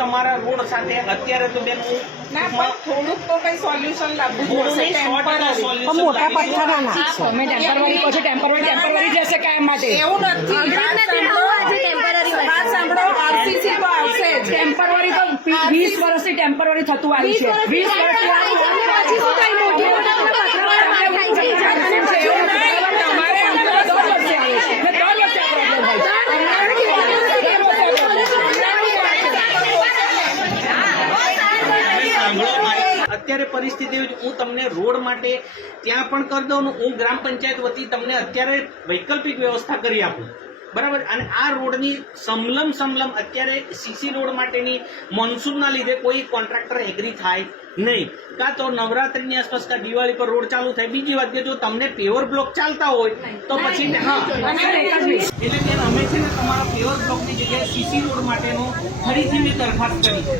તમારા રોડ સાથે અત્યારે તો બેન હું ના પણ થોડુંક તો કઈ સોલ્યુશન લાવવું પડશે મોટા પથ્થર નાખશો તમે ટેમ્પરરી કહો છો, ટેમ્પરરી જશે કાયમ માટે. એવું નથી વાત સાંભળો આરસીસી તો આવશે જ. ટેમ્પરરી તો 20 વર્ષથી ટેમ્પરરી થતું આવ્યું છે. 20 અત્યારે પરિસ્થિતિ હું તમને રોડ માટે ત્યાં પણ કરી દઉં, હું ગ્રામ પંચાયત વતી તમને અત્યારે વૈકલ્પિક વ્યવસ્થા કરી આપું, બરાબર. અને આ રોડની સમલમ અત્યારે સીસી રોડ માટેની મોન્સૂનના લીધે કોઈ કોન્ટ્રાક્ટર એગ્રી થાય નહીં, કાં તો નવરાત્રીની આસપાસ કાં દિવાળી પર રોડ ચાલુ થાય. બીજી વાત કે જો તમને પેવર બ્લોક ચાલતા હોય તો પછી એટલે અમે છે ને તમારા પેવર બ્લોકની જગ્યાએ સીસી રોડ માટેનો ફરીથી મેં દરખાસ્ત કરી.